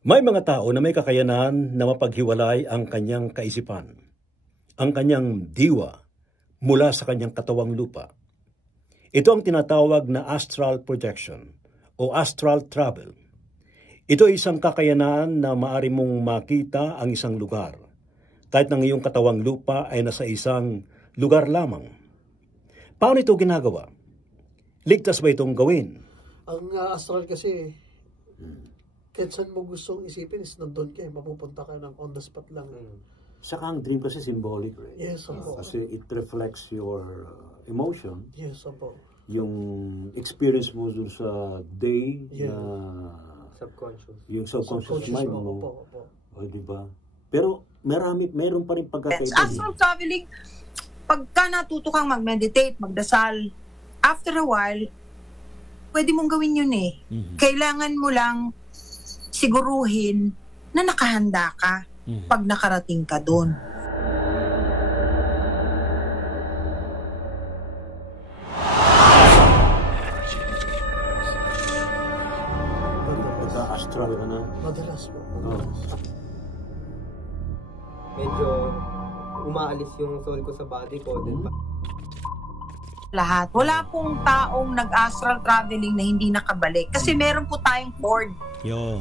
May mga tao na may kakayanan na mapaghiwalay ang kanyang kaisipan, ang kanyang diwa mula sa kanyang katawang lupa. Ito ang tinatawag na astral projection o astral travel. Ito ay isang kakayanan na maaari mong makita ang isang lugar, kahit ang iyong katawang lupa ay nasa isang lugar lamang. Paano ito ginagawa? Ligtas ba itong gawin? Ang astral kasi, kahit saan mo gustong isipin is nandun ka, mapupunta ka ng on the spot lang. Saka ang dream kasi symbolic, right? Yes, opo. Kasi it reflects your emotion. Yes, opo. Yung experience mo dun sa day Yeah. na Subconscious. yung subconscious mind mo. Opo, opo. O, diba? Pero meron pa rin pagkakaiba. Astral traveling, pagka natuto kang mag-meditate, magdasal, after a while, pwede mong gawin yun eh. Kailangan mo lang siguruhin na nakahanda ka pag nakarating ka doon. Nagka-astral ka na. Madalas po, madalas. Medyo umaalis yung soul ko sa body ko. Then, Lahat. Wala pong taong nag-astral traveling na hindi nakabalik. Kasi meron po tayong cord. Yo.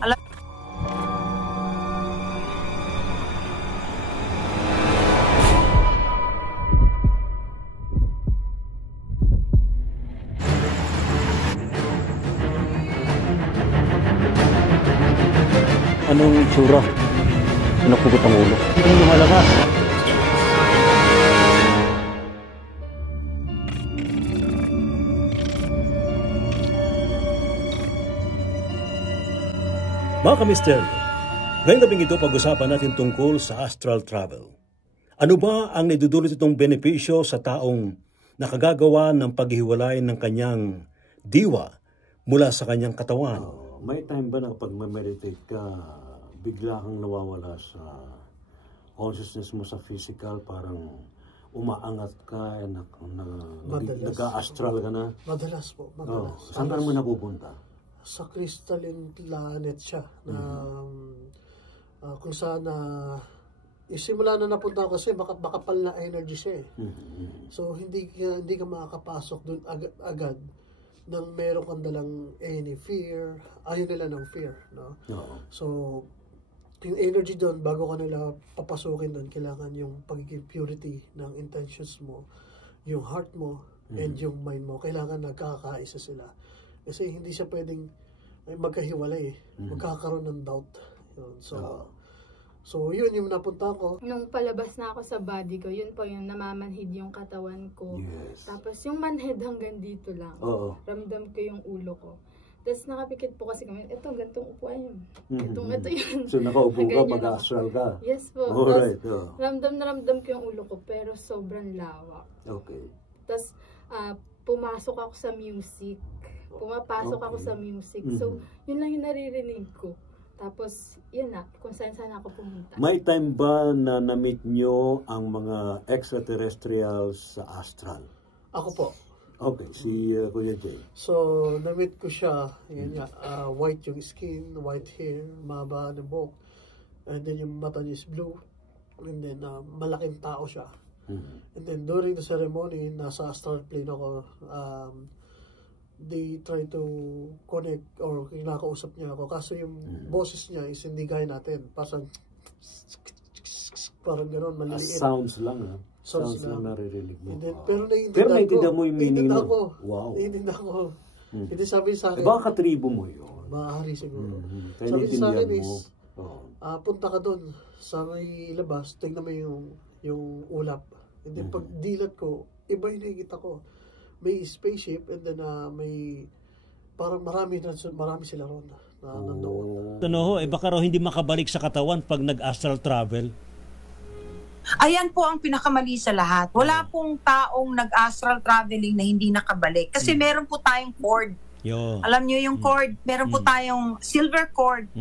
Anong tsura? Napugot ang ulo. Hindi lumalabas. Mga kamisteryo, ngayong gabing ito pag-usapan natin tungkol sa astral travel. Ano ba ang naidudulot itong benepisyo sa taong nakagagawa ng paghiwalay ng kanyang diwa mula sa kanyang katawan? May time ba na kapag meditate ka, bigla kang nawawala sa consciousness mo sa physical, parang umaangat ka, nag-astral ka na? Madalas po, madalas. Saan ka naman napupunta? Sa crystalline planet siya na kung saan simula na napunta ko kasi makapal na energy siya eh. So hindi ka makakapasok dun agad nang meron kang dalang any fear, ayaw nila ng fear, no? So yung energy doon, bago ka nila papasukin doon, kailangan yung pagiging purity ng intentions mo, yung heart mo, and yung mind mo, kailangan nagkakaisa sila. Kasi hindi siya pwedeng magkahiwalay, magkakaroon ng doubt. Yun. So yun yung napunta ko. Nung palabas na ako sa body ko, yun po yung namamanhid yung katawan ko. Yes. Tapos yung manhead hanggang dito lang. Ramdam ko yung ulo ko. Tapos nakapikit po kasi kami, ito, gantong upuan yun. Ito yun. So nakaupo ka, Ganyan mag-astral ka? Yes po. Alright. Tapos ramdam ko yung ulo ko, pero sobrang lawak. Okay. Tapos pumasok ako sa music. Pumapasok ako sa music. So, yun lang yung naririnig ko. Tapos, yun na, kung saan ako pumunta. May time ba na na-meet nyo ang mga extraterrestrials sa astral? Ako po. Okay, si Kuya Jay. So, na-meet ko siya, yun nga, white yung skin, white hair, mahaba ng buhok, and then yung mata niya is blue, and then malaking tao siya. And then during the ceremony, nasa astral plane ako, they try to connect or kinakausap niya ako. Kaso yung boses niya is hindi gaya natin. Parang gano'n, maliliit. Sounds lang, ha? Sounds lang lang naririnig mo. Then, pero naiintindihan mo yung meaning mo. Wow. Naiintindihan ko. Hindi sabi sa akin. Baka katribo mo yun. Maaari siguro. Kaya Sabi sa akin naiintindihan is, punta ka doon sa may labas, tingnan mo yung ulap. And then pag dilat ko, iba yung nakikita ko. May spaceship and then may parang marami sila ron na nandoon. Ano baka raw hindi makabalik sa katawan pag nag-astral travel. Ayan po ang pinakamali sa lahat. Wala pong taong nag-astral traveling na hindi nakabalik. Kasi meron po tayong cord. Alam nyo yung cord, meron po tayong silver cord.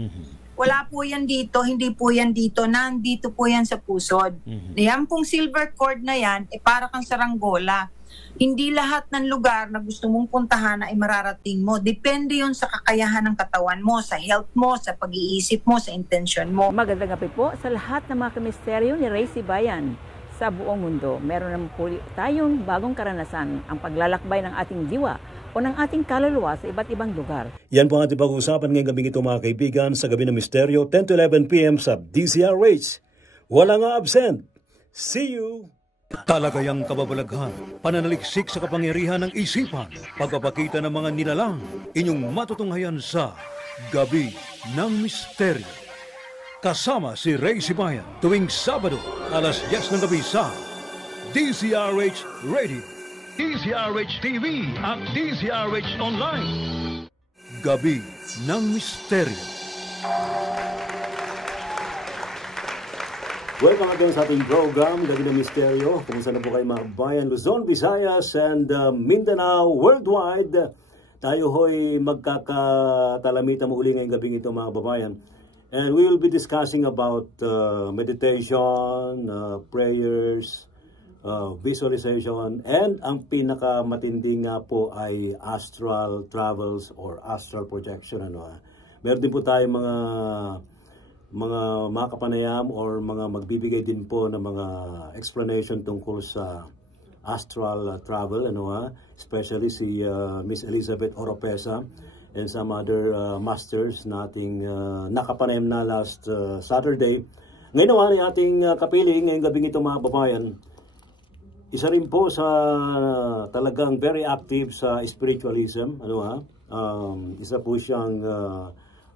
Wala po yan dito, hindi po yan dito, nandito po yan sa pusod. Yan pong silver cord na yan, para kang saranggola. Hindi lahat ng lugar na gusto mong puntahan ay mararating mo. Depende yun sa kakayahan ng katawan mo, sa health mo, sa pag-iisip mo, sa intensyon mo. Magandang gabi po sa lahat ng mga kamisteryo ni Ray Sibayan sa buong mundo. Meron naman po tayong bagong karanasan, ang paglalakbay ng ating diwa o ng ating kaluluwa sa iba't ibang lugar. Yan po ang ating pag-uusapan ngayong gabing ito mga kaibigan sa Gabi ng Misteryo, 10 to 11 p.m. sa DZRH. Walang absent. See you! Talagayang kababalaghan, pananaliksik sa kapangyarihan ng isipan, pagpapakita ng mga nilalang, inyong matutunghayan sa Gabi ng Misteryo. Kasama si Ray Sibayan tuwing Sabado, alas 10 ng gabi sa DZRH Radio, DZRH TV at DZRH Online. Gabi ng Misteryo. Welcome again sa ating program, Gabi ng Misteryo. Kumusta na po kayo mga bayan, Luzon, Visayas, and Mindanao, worldwide. Tayo ho'y magkakatalamitan muli ngayong gabing ito mga babayan. And we will be discussing about meditation, prayers, visualization, and ang pinakamatindi nga po ay astral travels or astral projection. Meron din po tayo mga kapanayam or mga magbibigay din po ng mga explanation tungkol sa astral travel, especially si Miss Elizabeth Oropesa and some other masters nating nakapanayam na last Saturday. Ngayon naman ang ating kapiling ngayong gabing ito mga babayan, isa rin po sa talagang very active sa spiritualism, isa po siyang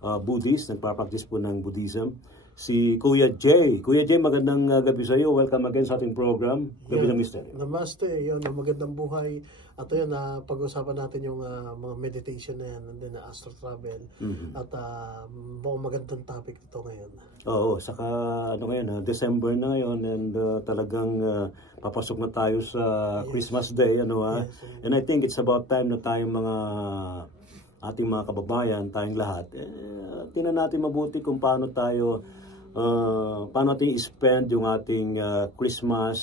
Buddhist, nagpa-practice po ng Buddhism. Si Kuya Jay. Kuya Jay, magandang gabi sa iyo. Welcome again sa ating program, Gabi ng Misteryo. Namaste, yun, magandang buhay. At yun, pag-usapan natin yung mga meditation na yan, and then astral travel. At mukhang magandang topic ito ngayon. Oo, saka ngayon, December na ngayon, and talagang papasok na tayo sa Christmas Day. Yes. And I think it's about time na tayong ating mga kababayan, tayong lahat, tingnan natin mabuti kung paano natin i-spend yung ating Christmas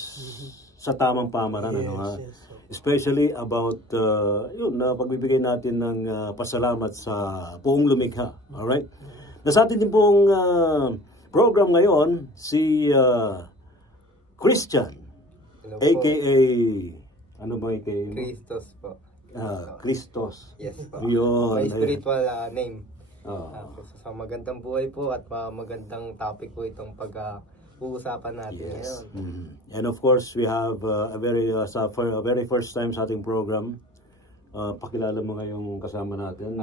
sa tamang pamaran. Yes. Especially about pagbibigay natin ng pasalamat sa buong lumikha. Alright? Nasa atin din pong program ngayon, si Christian, aka, ano ba aka? Christos po. Christos. Yes po. Yun. My spiritual name. Oh. Sa magandang buhay po at magandang topic po itong pag-uusapan natin ngayon. And of course, we have a very first time sa ating program. Pakilala mo ngayong kasama natin.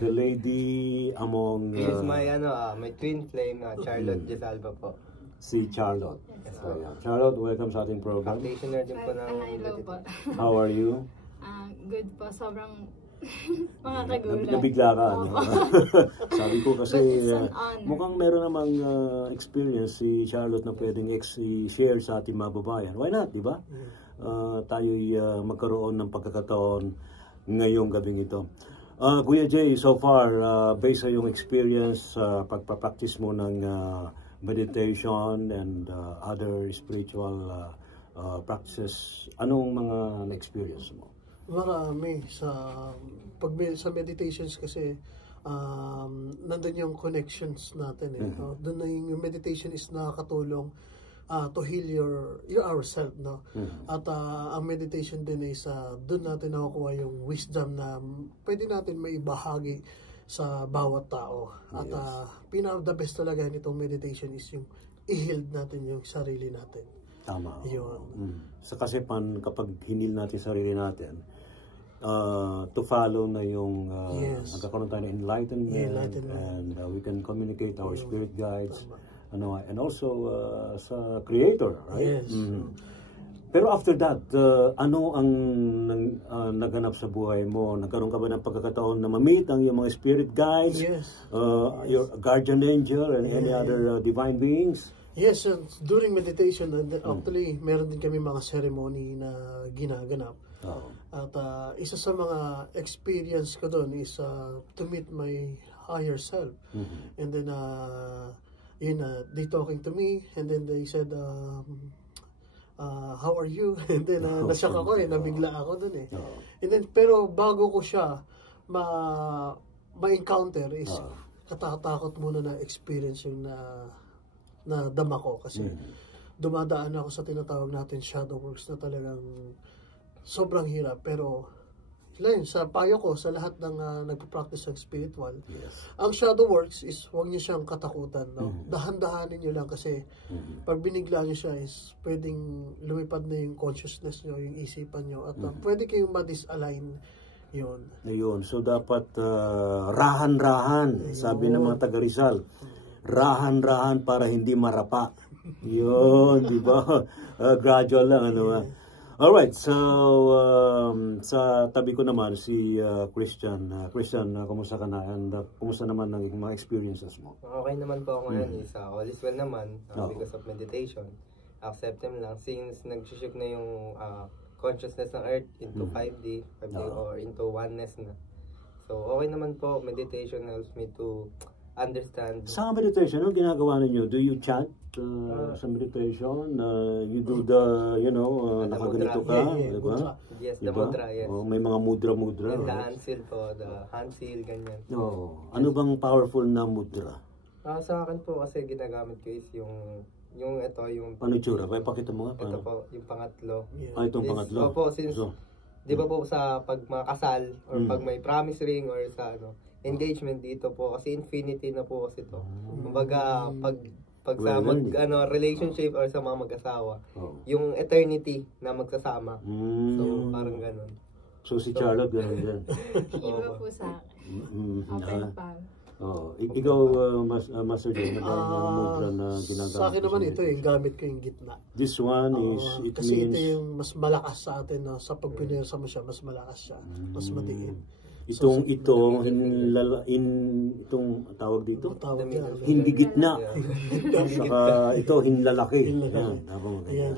The lady among... This is my twin flame, Charlotte Gesalva po. Si Charlotte. Yes, So, Charlotte, welcome sa ating program. Practitioner din po ng... Hello po. How are you? Good po. Sobrang makakagulat. Nabigla ka, Sabi ko kasi But it's an honor. mukhang meron namang experience si Charlotte na pwedeng i-share sa ating mga babayan. Why not, di ba? Tayo'y magkaroon ng pagkakataon ngayong gabing ito. Kuya Jay, so far, based sa iyong experience sa pagpapractice mo ng meditation and other spiritual practices, anong mga na-experience mo? Marami. Sa meditations kasi, nandun yung connections natin. Doon na yung meditation is nakakatulong to heal ourself, no? At ang meditation din is doon natin nakukuha yung wisdom na pwede natin maibahagi sa bawat tao. At the best talaga nitong meditation is yung i-heal natin yung sarili natin. Tama. Yun. Sa kasi kapag hinil natin sarili natin, to follow na yung nagkakaroon tayo ng enlightenment. And we can communicate our spirit guides. And also sa Creator, right? Yes. Pero after that, ano ang naganap sa buhay mo? Nagkaroon ka ba ng pagkakataon na ma-meet ang iyong mga spirit guides? Yes. Your guardian angel and any other divine beings? Yes, during meditation, actually, meron din kami mga ceremony na ginaganap. At isa sa mga experience ko doon is to meet my higher self. And then, they talking to me, and then they said, how are you? And then, nashock ako nabigla ako dun And then, pero bago ko siya ma-encounter is katatakot muna na experience yung na dama ko kasi dumadaan ako sa tinatawag natin shadow works na talagang sobrang hirap pero sa payo ko sa lahat ng nagpa-practice ng spiritual, ang shadow works is huwag niyo siyang katakutan, dahan-dahanin niyo lang kasi pag binigla niyo siya is pwedeng lumipad na yung consciousness niyo, yung isipan niyo at pwede kayong ma-disalign yun. Ayun, so dapat rahan-rahan, sabi ng mga taga Rizal, rahan-rahan para hindi marapa. Yun, di ba? Gradual lang, Alright, so sa tabi ko naman si Christian. Christian, kumusta ka na? And kumusta naman ang mga experiences mo? Okay naman po ako ngayon. All is well naman because of meditation. Accept them lang. Since nag-shift na yung consciousness ng Earth into 5D or into oneness na. So okay naman po. Meditation helps me to understand. Sa meditation, anong ginagawa ninyo? Do you chant sa meditation? You do the, nakaganito ka, diba? Yes, the mudra, yes. May mga mudra-mudra. And the hand seal po, the hand seal, ganyan. Ano bang powerful na mudra? Sa akin po kasi ginagamit ko is yung Paano itsura? Pakita mo nga. Ito po, yung pangatlo. Itong pangatlo? Opo, since, di ba po sa pag makasal, or pag may promise ring, or sa engagement dito po kasi infinity na po kasi to. Kumbaga pag sa relationship or sa mga mag-asawa, yung eternity na magsasama. So parang ganun. So si Charlotte ganun din. Iba po sa akin. Open palm. Ikaw Master Jay, magkano yung mudra na ginagamit? Sa akin naman ito yung gamit ko yung gitna. This one is kasi ito yung mas malakas sa atin sa pag pinersa mo siya, mas malakas siya, mas matiim. Itong tawag dito? Hindi gitna. Saka ito hinlalaki. Ayan,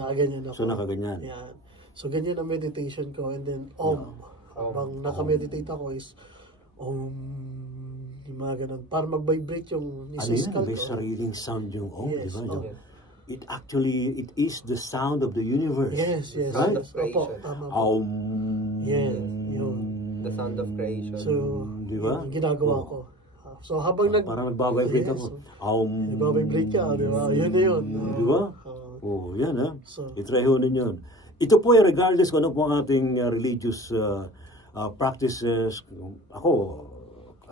nakaganyan ako. So nakaganyan. Ayan. So ganyan ang meditation ko and then Habang nakameditate ako is yung mga ganun. Para mag-vibrate yung skull ko. May sariling sound yung di ba? It is the sound of the universe. Yes. Sound of creation. Yes, yun. The sound of creation. So, di ba? Ginagawa ko. So, habang parang nagbabibrate ako. Nagbabibrate ka, di ba? Yun na yun. Di ba? Yan itry ho ninyo. Ito po regardless kung ano po ang ating religious practices. Ako,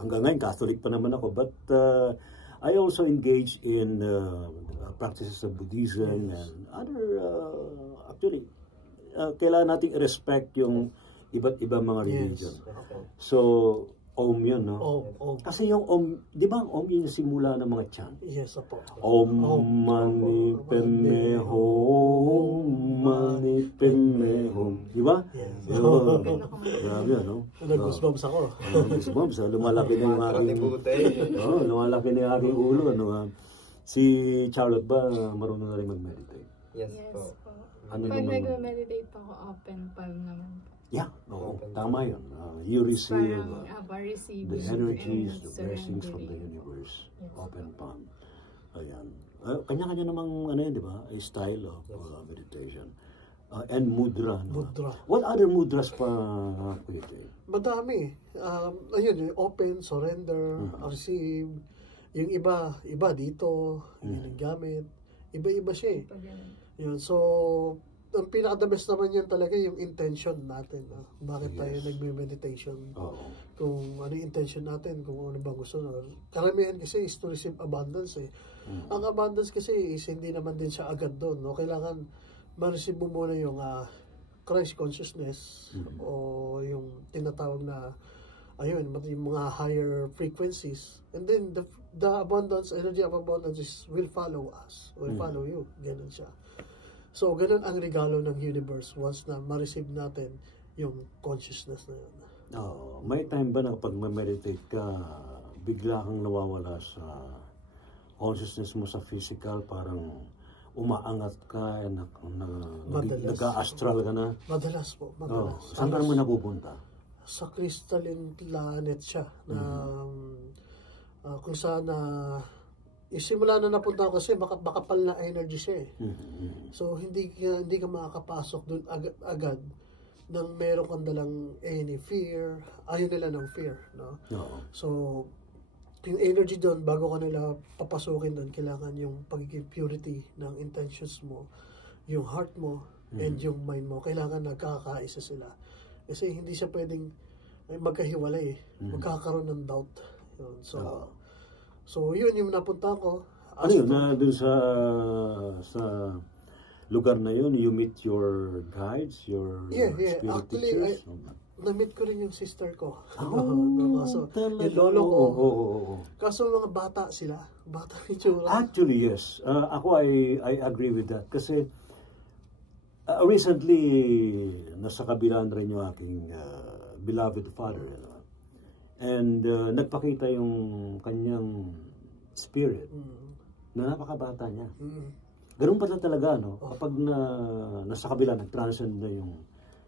hanggang ngayon, Catholic pa naman ako. But I also engage in practices of Buddhism and other, actually, kailangan nating i-respect yung iba't ibang mga religion. So, Om yun, no? Om. Kasi yung Om, di ba ang Om yung simula ng mga chant? Yes, opo. Om mani padme hum, mani padme hum. Di ba? Yes. Grabe, no? Nag-goosebumps ako. Goosebumps, lumalaki na yung aking lumalaki na yung aking ulo. Si Charlotte ba marunong na rin mag-meditate? Yes po. Pag nag-meditate po ako, open palm naman po. Yeah, tama yun. You receive the energies, the blessings from the universe. Open palm. Ayan. Kanya-kanya namang di ba? A style of meditation. And mudra. No? Mudra. What other mudras pa pwede? Madami. Ayun, open, surrender, receive. Yung iba dito, yung gamit. Iba-iba siya. Yun, so ang pinaka-the best naman yan talaga yung intention natin. Bakit tayo nagme-meditation? Kung ano yung intention natin, kung ano bang gusto. Karamihan kasi is to receive abundance. Ang abundance kasi is hindi naman din siya agad doon. Kailangan ma-receive mo muna yung Christ consciousness o yung tinatawag na yung mga higher frequencies. And then the abundance, energy of abundance will follow us. Will follow you. Ganun siya. So, ganun ang regalo ng universe once na ma-receive natin yung consciousness na yun. May time ba na pag ma-meditate ka, bigla kang nawawala sa consciousness mo sa physical, parang umaangat ka, nag-astral ka na? Madalas po, madalas. Saan ka naman napupunta? Sa crystalline planet siya, na kung saan simula na napunta ako kasi makapal na energy siya eh. So hindi ka makakapasok dun agad nang meron kang dalang any fear, ayaw nila ng fear, no? So yung energy doon, bago ka nila papasukin doon, kailangan yung pagiging purity ng intentions mo, yung heart mo, and yung mind mo. Kailangan nagkakaisa sila. Kasi hindi siya pwedeng magkahiwalay eh. Magkakaroon ng doubt. Yun. So yun yung napunta ko. Ano yun? Doon sa lugar na yun, you meet your guides, your spirit Actually, teachers? na-meet ko rin yung sister ko. Kaso, yung lolo ko. Kaso mga bata sila. Bata ni Chura. Actually, yes. Ako, I agree with that. Kasi, recently, nasa kabilaan rin yung aking beloved father. And nagpakita yung kanyang spirit na napakabata niya. Ganun pala talaga, no? Kapag nasa kabila, nag-transcend na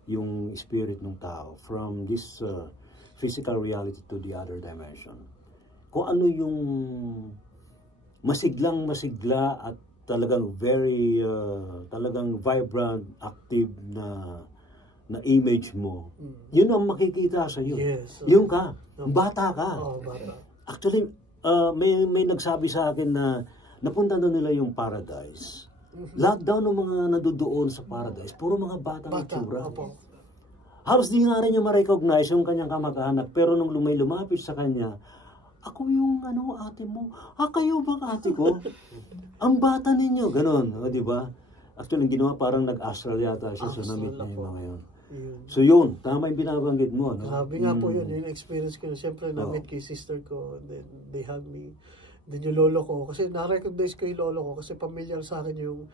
yung spirit ng tao from this physical reality to the other dimension. Kung ano yung masigla at talagang very, talagang vibrant, active na image mo, yun ang makikita sa iyo. Yes. Yung bata ka. Bata. Actually, may nagsabi sa akin na napunta na nila yung paradise. Lahat daw ng mga nadudoon sa paradise, puro mga bata ng itsura. Halos di nga rin niya ma-recognize yung kanyang kamag-anak, pero nung lumapit sa kanya, ako yung ate mo. Kayo ba ate ko? Ang bata ninyo. Ganon, di ba? Actually, ginawa parang nag-astral yata siya sa namit niya yung mga yun. So yun, tama yung binabanggit mo. No? Grabe nga po yun, yung experience ko. Siyempre, na-meet kay sister ko, and then they hugged me. Then yung lolo ko, kasi na-recognize ko yung lolo ko, kasi familiar sa akin yung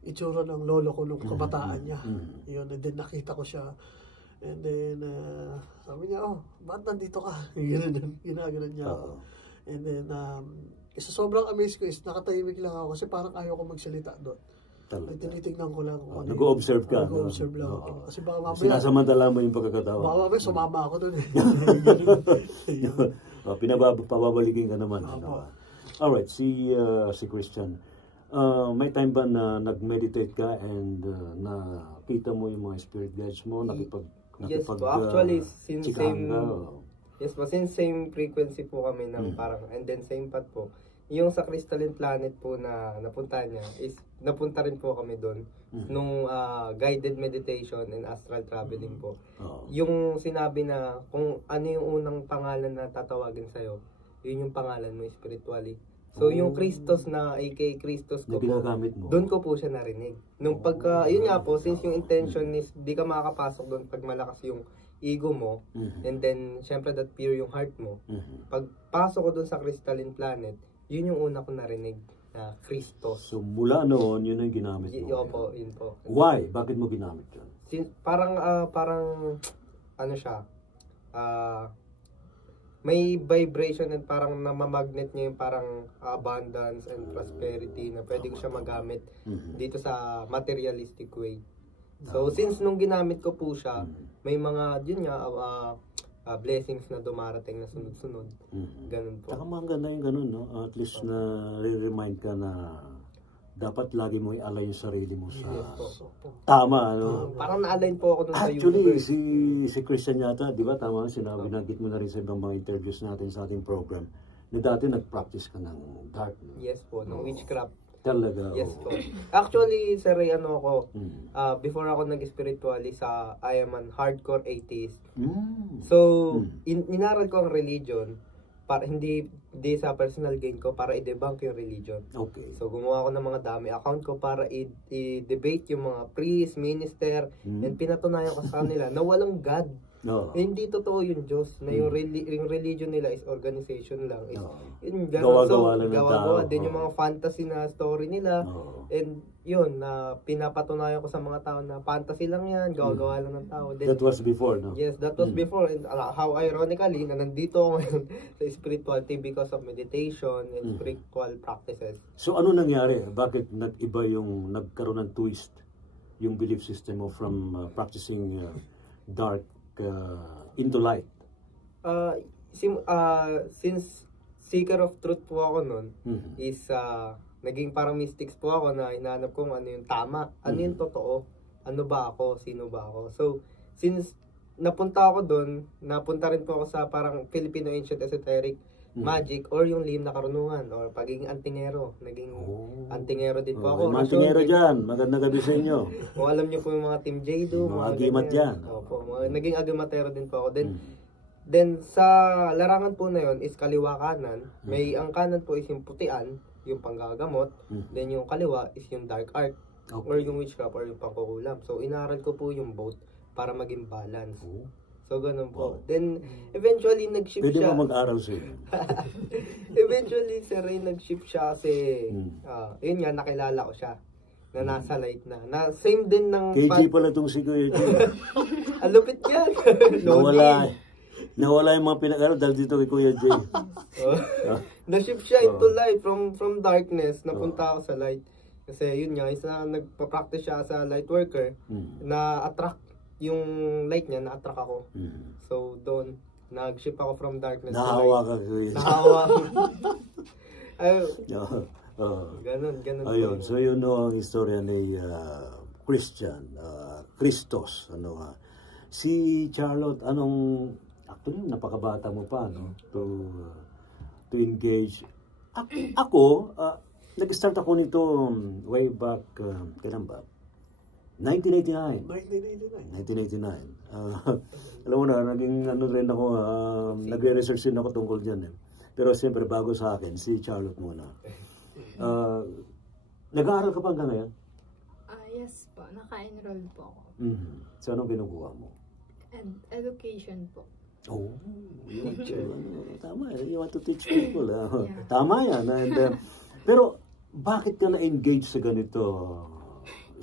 itsura ng lolo ko nung kabataan niya. Yun, and then nakita ko siya. And then, sabi niya, ba't nandito ka? Ginaganon niya ako. And then, isa sobrang amazed ko is nakatahimik lang ako kasi parang ayaw ko magsalita doon. Tinitignan ko lang. Nag-o-observe ka. Nag-o-observe lang ako. Kasi baka mamaya, sinasamantala mo yung pagkakatawa. baka mamaya sumama ako doon eh. Pababalikin ka naman. Alright, si Christian. May time ba na nag-meditate ka and nakita mo yung mga spirit guides mo? Yes po, actually, since same frequency po kami ng parang, and then same path po. Yung sa Crystalline Planet po na napunta niya, is napunta rin po kami doon nung guided meditation and astral traveling po. Yung sinabi na kung ano yung unang pangalan na tatawagin sa'yo, yun yung pangalan mo spiritually. So yung Christos na aka Christos ko po, doon ko po siya narinig. Nung pagka, yun nga po, since yung intention is di ka makakapasok doon pag malakas yung ego mo, and then syempre that pure yung heart mo. Pagpasok ko doon sa Crystalline Planet, yun yung una ko narinig na Christos. So mula noon, yun ang ginamit mo? Opo, yun po. Why? Bakit mo ginamit yun? Parang ano siya, may vibration and parang namamagnet niya yung parang abundance and prosperity na pwede ko siya magamit dito sa materialistic way. So since nung ginamit ko po siya, may mga yun nga blessings na dumarating na sunod-sunod. Ganun po. Saka maganda yung ganun, no? At least na re-remind ka na dapat lagi mo i-align yung sarili mo sa tama, ano? Parang na-align po ako dun sa Actually, universe. si Christian yata, di ba, tama, sinabi, nagit mo na rin sa ibang mga interviews natin sa ating program, na dati nag-practice ka ng dark. No? Yes po, ng witchcraft. Talaga. Yes po. Actually, sir, before ako nag-spiritually I am an hardcore atheist. So, inaral ko ang religion, para hindi sa personal gain ko, para i-debunk yung religion. Okay. So gumawa ako ng mga dami account ko para i-debate yung mga priest, minister, and pinatunayan ko sa kanila na walang God. Hindi totoo yung Diyos, na yung religion nila is organization lang. Yun, gawa-gawa lang ng tao. Din yung mga fantasy na story nila. And yun, na pinapatunayan ko sa mga tao na fantasy lang yan, gawa-gawa lang ng tao. Then, that was before, no? Yes, that was before. And how ironically, na nandito ako ngayon sa spirituality because of meditation and spiritual practices. So ano nangyari? Bakit nagkaroon ng twist yung belief system mo from practicing dark into light? Since seeker of truth po ako nun, is naging parang mystics po ako na hinahanap kung ano yung tama, ano yung totoo, ano ba ako, sino ba ako. So, since napunta ako doon, napunta rin po ako sa parang Filipino Ancient Esoteric Magic or yung lihim na karunungan or pagiging antingero. Naging antingero din po ako. Antingero dyan, magandang gabi sa inyo. Kung alam niyo po yung mga Team Jado, mga agimat yan. Opo, naging agimatero din po ako. Then sa larangan po na yon is kaliwa kanan. May ang kanan po is yung putian, yung panggagamot. Then yung kaliwa is yung dark art or yung witchcraft or yung pangkukulam. So inaral ko po yung both para maging balance. So ganun po. Then eventually nag-shift Pwede siya. mo mag-aral siya. Eventually si Ray nag-shift siya kasi yun nga nakilala ko siya na nasa light na same din ng KG pala itong si Kuya J. Alupit yan. Nawala yung mga pinag-aral dahil dito kay Kuya J. Na-shift siya into light from darkness. Napunta ako sa light. Kasi yun nga, isa nagpa-practice siya sa light worker na-attract yung light niya, na-attract ako. So doon, nag-shift ako from darkness to light. Nahawa ka, Kuya J. Nahawa. Ganun. Ayun, so yun no, ang istorya ni Christian, Christos, ano ha. Si Charlotte, actually, napakabata mo pa, no, to engage. Ako, nag-start ako nito way back, kailan ba? 1989. 1989. Alam mo na, naging rin ako, nagre-research din ako tungkol dyan. Pero siyempre, bago sa akin, si Charlotte muna. Nag-aaral ka pa hanggang ngayon? Yes po, naka-enroll po ako. So, anong kinukuha mo? Education po. Oh, tama, you want to teach people. Tama yan. And, pero, bakit ka na-engage sa ganito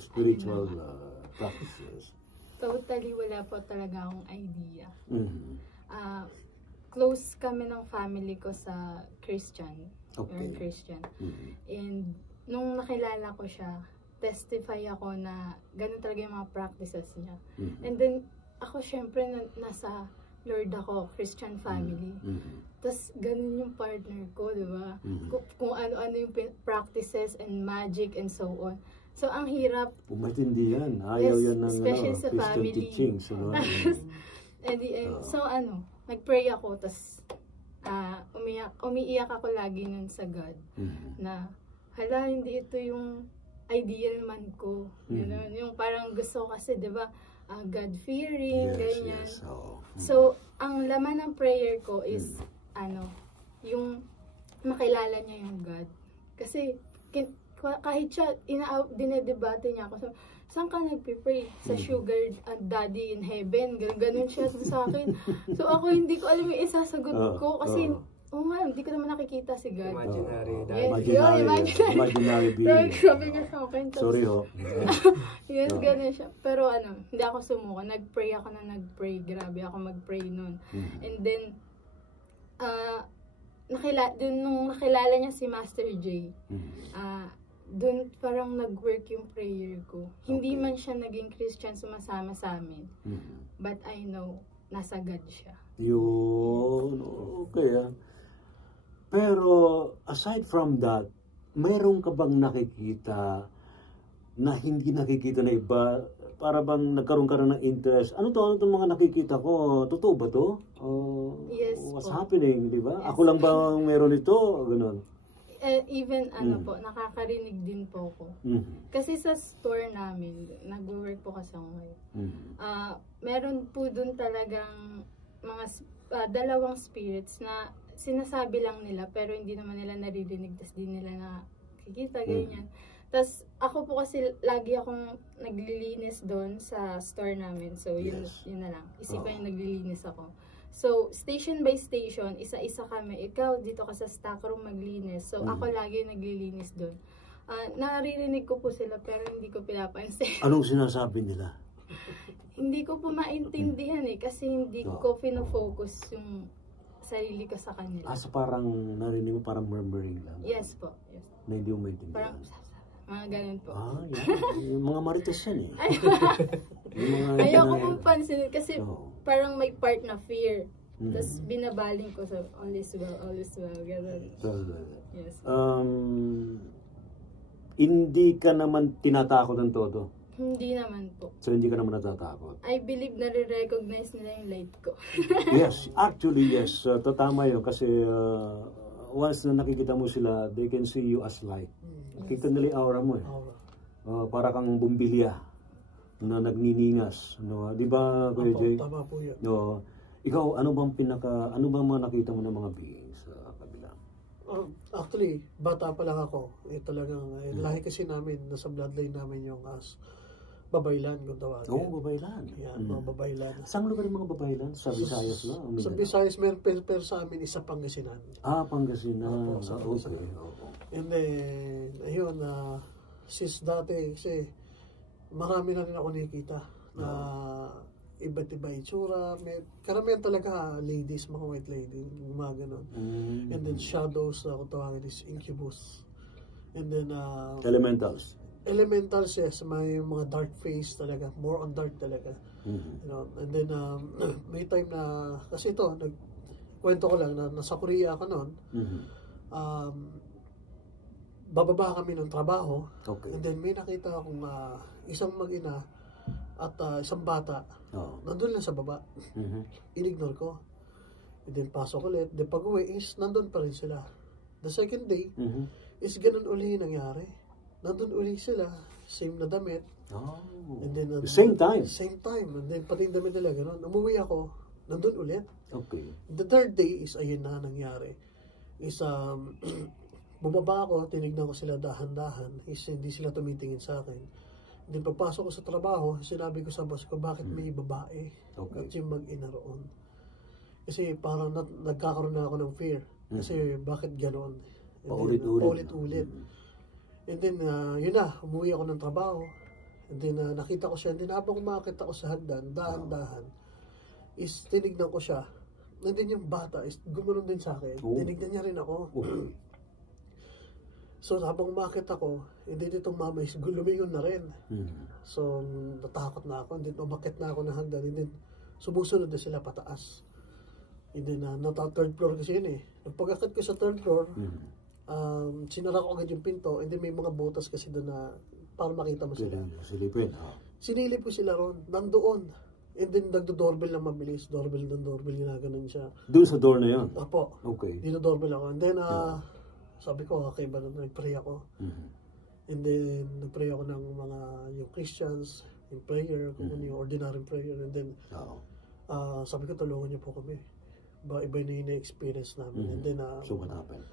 spiritual practices? Totally wala po talaga akong idea. Close kami ng family ko sa Christian. Okay. Christian. And nung nakilala ko siya, testify ako na ganun talaga yung mga practices niya. And then, ako syempre nasa Lord ako, Christian family. Tapos, ganun yung partner ko, di ba? Kung ano-ano yung practices and magic and so on. So, ang hirap. Pumatindi yan. Ayaw yan ng especially sa Christian family. teachings. So, nag-pray ako, tapos umiiyak ako lagi nun sa God. Na, hala, hindi ito yung ideal man ko. Yung parang gusto ko kasi, di ba, God-fearing, ganyan. So, ang laman ng prayer ko is, yung makilala niya yung God. Kasi, kahit siya, dinedebate niya ako. So, saan ka nagpipray? Sa sugar daddy in heaven. Ganun siya sa akin. So, ako hindi ko alam yung isasagot ko. Kasi, hindi ko naman nakikita si God. Imaginary. Imaginary being. Sabi niya sa akin. Sorry ho. Yes, ganun siya. Pero hindi ako sumuko. Nag-pray ako na nag-pray. Grabe ako mag-pray nun. And then, nung nakilala niya si Master J, dun parang nag-work yung prayer ko. Hindi man siya naging Christian sumasama sa amin. But I know, nasa God siya. Yun. Okay. Pero, aside from that, mayroon ka bang nakikita na hindi nakikita na iba? Para bang nagkaroon ka ng interest? Ano to mga nakikita ko? Totoo ba to? Yes what's po. happening, di ba? Yes. Ako lang ba meron ito? Ganun. Even po, nakakarinig din po ko. Kasi sa store namin, nag-work po kasi ako ngayon. Meron po dun talagang mga dalawang spirits na sinasabi lang nila pero hindi naman nila naririnig, tas di nila nakikita, ganyan. Tas ako po kasi lagi akong naglilinis doon sa store namin. So yun na lang. Isipan yung naglilinis ako. So station by station, isa-isa kami. Ikaw dito ka sa stock room maglinis. So ako lagi yung naglilinis doon. Naririnig ko po sila pero hindi ko pinapansin. Anong sinasabi nila? Hindi ko po maintindihan kasi hindi ko pino-focus yung sarili ko sa kanila. So parang narinig mo parang murmuring lang? Yes po. Yes. Na hindi mo maintindihan? Parang mga ganun po. Yan. Yung mga marites yan Ayoko pong pansinin kasi parang may part na fear. Tapos binabaling ko sa all is well, gano'n. Yes. Hindi ka naman tinatakot ng todo? Hindi naman po. So hindi ka naman natatakot? I believe nare-recognize nila yung light ko. Yes, actually yes. Tama yun kasi once na nakikita mo sila, they can see you as light. Kita nila yung aura mo eh. Para kang bumbilya na nagniningas. No? Di ba, Kuya Jay? Tama po yun. No. Ikaw, ano bang mga nakita mo ng mga beings sa kabila? Actually, bata pa lang ako. Talagang, lahi kasi namin, nasa bloodline namin yung babaylan kung tawagin. Oo, babaylan. Yan, mga babaylan. Saan lugar yung mga babaylan? Sa Visayas lang? Sa Visayas, pero sa amin, isa Pangasinan. Pangasinan. Opo, Okay. And then, ayun, since dati, kasi marami na rin ako nakikita na iba't iba itsura. Karamihan talaga ladies, mga white lady, mga ganun. And then shadows, kung tawagin is incubus. And then, elementals, yes, may mga dark face talaga, more on dark talaga. You know, and then may time na kasi ito, kwento ko lang na nasa Korea ako noon. Bababa kami ng trabaho. Okay. And then may nakita akong isang mag-ina at isang bata. Nandun lang sa baba. Inignore ko. And then pasok ulit. Then pag-uwi is nandun pa rin sila. The second day is ganun uli nangyari. Nandun uli sila, same na damit. And then, same time? Same time. And then, pati yung damit nila, ganun. Umuwi ako, nandun ulit. Okay. The third day is, ayun na nangyari. Is, bumaba ako, tinignan ko sila dahan-dahan. Is, hindi sila tumitingin sa akin. And then, pagpasok ko sa trabaho, sinabi ko sa boss ko, bakit may babae? At yung mag-ina roon. Kasi parang nagkakaroon na ako ng fear. Kasi, bakit ganon? Paulit-ulit. And then, yun na, umuwi ako ng trabaho. And then, nakita ko siya. And then, habang umakit ako sa hagdan, dahan-dahan, is tinignan ko siya. And then, yung bata is gumanon din sa akin. Tinignan niya rin ako. So, habang umakit ako, and then itong mama is lumingon na rin. So, natakot na ako. And then, umakit na ako ng hagdan. And then, sumusunod na sila pataas. And then, third floor kasi yun eh. Pag-akit ko sa third floor, sinara ko agad yung pinto, and then may mga butas kasi doon na para makita mo sila. Sinilip ko sila ron, nandoon. And then nagdo-doorbell lang mabilis, doorbell, ginaganon siya. Doon sa door na yun? Apo. Okay. Dino-doorbell ako. And then, sabi ko, okay ba na, nag-pray ako. And then, nag-pray ako ng mga, yung Christians, yung prayer, kung ano yung ordinary prayer. And then, sabi ko, tulungan niyo po kami. Iba na yung na-experience namin. And then, so what happened?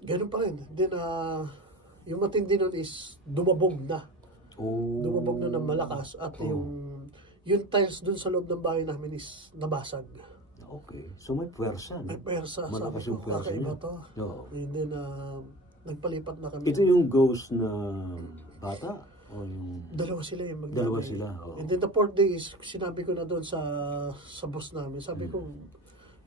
Ganun pa rin. Then, yung matindi nun is dumabog na. Dumabog na ng malakas. At yung tiles dun sa loob ng bahay namin is nabasag. Okay. So may puwersa. May puwersa. Malakas yung puwersa niya. And then, nagpalipat na kami. Ito yung ghost na bata? O yung... Dalawa sila yung Dalawa sila. And then the fourth day is, sinabi ko na doon sa boss namin. Sabi ko,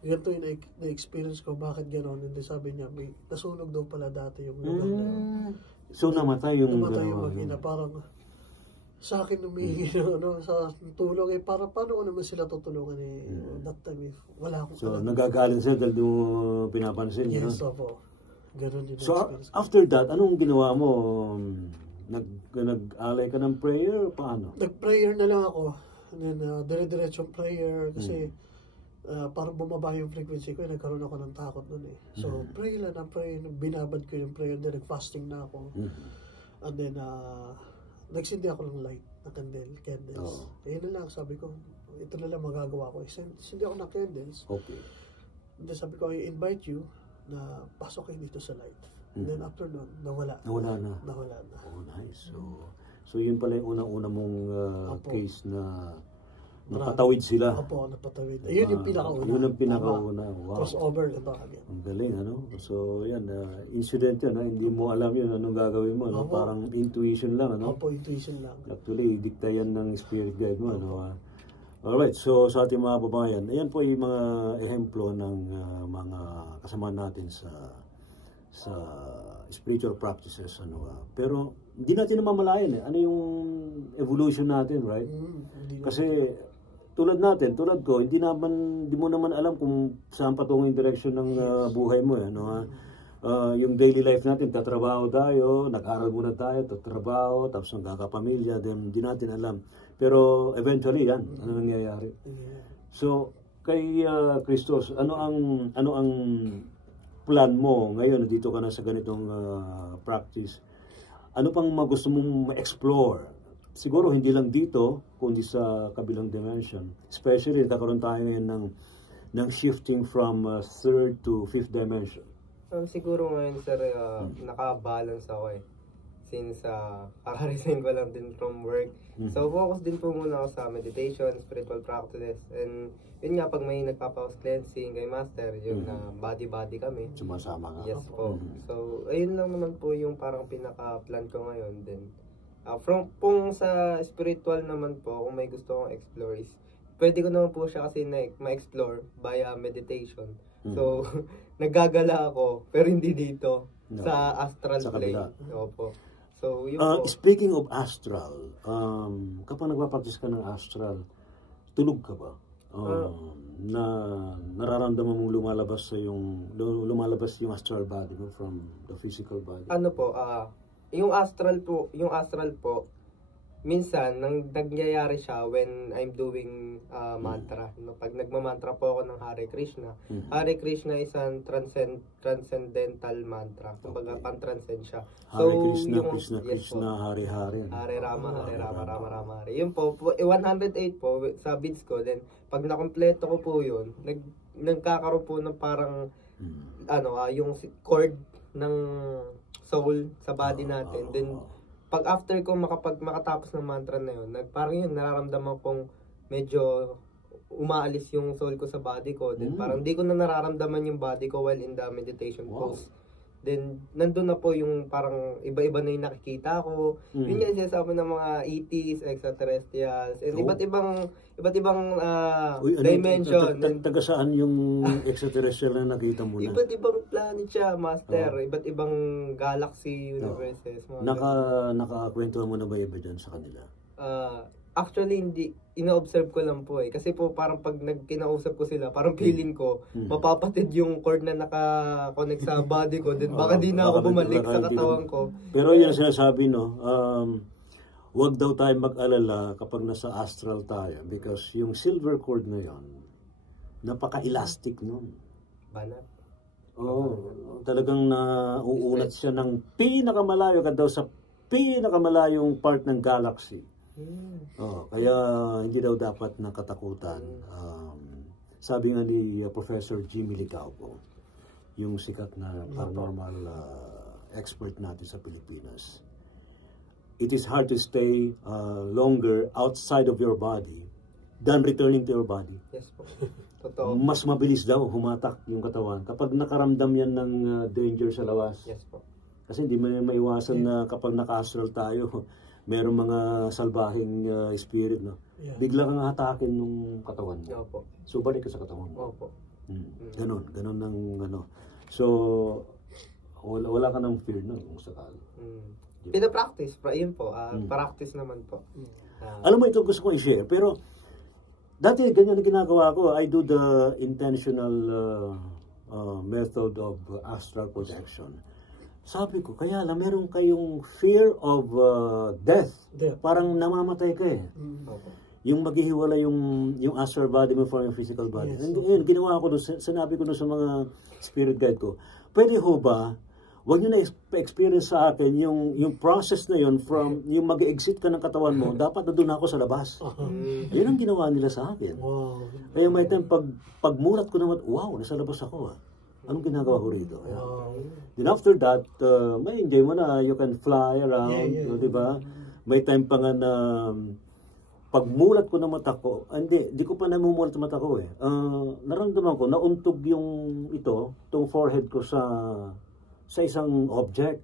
ganito yung na-experience ko, bakit gano'n? And then sabi niya, may nasunog daw pala dati yung lugar na yun. So namatay yung mag-ina. Parang sa akin humihingi sa tulong eh, para paano ko naman sila tutulungan that time if wala akong so nagagaling sila dahil di mo pinapansin. Yes, opo. Ganun din. So after that, anong ginawa mo? Nag-alay ka ng prayer? Paano? Nag-prayer na lang ako. And then dire-diretsong prayer kasi para bumaba yung frequency ko, nagkaroon ako ng takot nun eh. So, pray lang na pray, binabad ko yung prayer, then nag-fasting na ako. And then, nagsindi ako ng light na candles. Ayun na lang, sabi ko, ito na lang magagawa ko. Sindi ako ng candles. Okay. And then sabi ko, I invite you na pasok kayo dito sa light. And then after nun, nawala na. Oh, nice. So yun pala yung unang-una mong case na napatawid sila. Opo, napatawid. Ayun yung pinakauna. Yun ang pinakauna. Wow. Crossover ito kami. Ang galing, ano? So, yan, incident yun, hindi mo alam yun, anong gagawin mo, no? Parang intuition lang, ano? Opo, intuition lang. Actually, dikta yan ng spirit guide mo, ano? Alright, so sa ating mga babayan, ayan po yung mga ehemplo ng mga kasama natin sa spiritual practices, ano? Pero, hindi natin namamalayan, ano yung evolution natin, right? Kasi, tulad ko, hindi mo naman alam kung saan patungo yung direction ng buhay mo. No? Yung daily life natin, tatrabaho tayo, nag-aral muna tayo, tatrabaho, tapos nagkakapamilya, then hindi natin alam. Pero eventually, yan, ano nangyayari. So, kay Christos, ano ang plan mo ngayon, dito ka na sa ganitong practice? Ano pang gusto mong ma-explore? Siguro hindi lang dito, kundi sa kabilang dimension. Especially, kakaroon tayo ngayon ng shifting from third to fifth dimension. Siguro ngayon, sir, naka-balance ako eh. Since kaka-resign ko lang din from work. So, focus din po muna ako sa meditation, spiritual practices. And yun nga, pag may nagpapaus cleansing kay Master, yung body-body kami. Sumasama nga. Yes po. So, ayun lang naman po yung parang pinaka-plan ko ngayon din. From sa spiritual naman po, kung may gusto kong explore is, pwede ko naman po siya kasi ma-explore via meditation. So, naggagala ako, pero hindi dito. Sa astral plane. Opo. So, yun po. Speaking of astral, kapag nagpapractice ka ng astral, tulog ka ba? Na nararamdaman mong lumalabas yung astral body mo from the physical body? Ano po, yung astral po, minsan nangyayari siya when I'm doing mantra. No, pag nagmamantra po ako ng Hare Krishna. Hare Krishna is an transcendental mantra. Kumbaga pan-transcend siya. Hare Krishna, Krishna Krishna, Hare Hare. Hare Rama, Hare Rama, Rama Rama, Hare. Yun po, 108 po sa beads ko. Then, pag nakompleto ko po yun, nagkakaroon po ng parang, yung chord ng soul sa body natin. Then, pag after ko makatapos ng mantra na yun, parang yun, nararamdaman kong medyo umaalis yung soul ko sa body ko. Then parang di ko na nararamdaman yung body ko while in the meditation pose. Then nandun na po yung parang iba-iba na yung nakikita ko. Yun yung sinasabi ng mga ETs, extraterrestrials, and iba't ibang dimension. Taga saan yung extraterrestrial na nakita mo na? Iba't ibang planet siya, Master. Iba't ibang galaxy, universes. Nakakwentuhan mo na ba iba dyan sa kanila? Actually, hindi. Ina-observe ko lang po eh. Kasi po parang pag kinausap ko sila, parang feeling ko, mapapatid yung cord na naka-connect sa body ko. Then baka di na ako bumalik sa katawan ko. Pero yun ang sinasabi, no? Huwag daw tayo mag-alala kapag nasa astral tayo. Because yung silver cord na yun, napaka-elastic nun. Banat. Talagang nauunat siya ng pinakamalayo ka daw sa pinakamalayong part ng galaxy. Kaya hindi daw dapat nakatakutan. Sabi nga ni Professor Jimmy Licauco, yung sikat na paranormal expert natin sa Pilipinas, it is hard to stay longer outside of your body than returning to your body. Yes po. Totoo. Mas mabilis daw humatak yung katawan kapag nakaramdam yan ng danger sa labas. Yes po. Kasi hindi mo maiwasan na kapag naka-astral tayo, merong mga salbahing spirit, no? Bigla kang hatakin ng katawan mo. Opo. So, balik ka sa katawan mo. Opo. Ganon ng ano. So, wala ka ng fear, no? Kung sakali. Pina-practice. Yun po. Practice naman po. Alam mo, ito gusto ko i-share. Pero, dati ganyan na ginagawa ko. I do the intentional method of astral projection. Sabi ko, kaya lang meron kayong fear of death. Parang namamatay ka eh. Yung maghihiwala yung astral body mo from yung physical body. Yes. Yun, ginawa ko doon, sinabi ko doon sa mga spirit guide ko, pwede ho ba, huwag nyo na experience sa akin yung process na yun from yung mag-exit ka ng katawan mo, dapat na doon ako sa labas. Yun ang ginawa nila sa akin. Wow. Kaya may time, pagmulat ko naman, wow, nasa labas ako. Anong ginagawa ko rito? Then after that, may enjoy mo na, you can fly around, di ba? May time pa nga na pagmulat ko ng mata ko, hindi ko pa namumulat ng mata ko eh. Naramdaman ko, nauntog itong forehead ko sa isang object.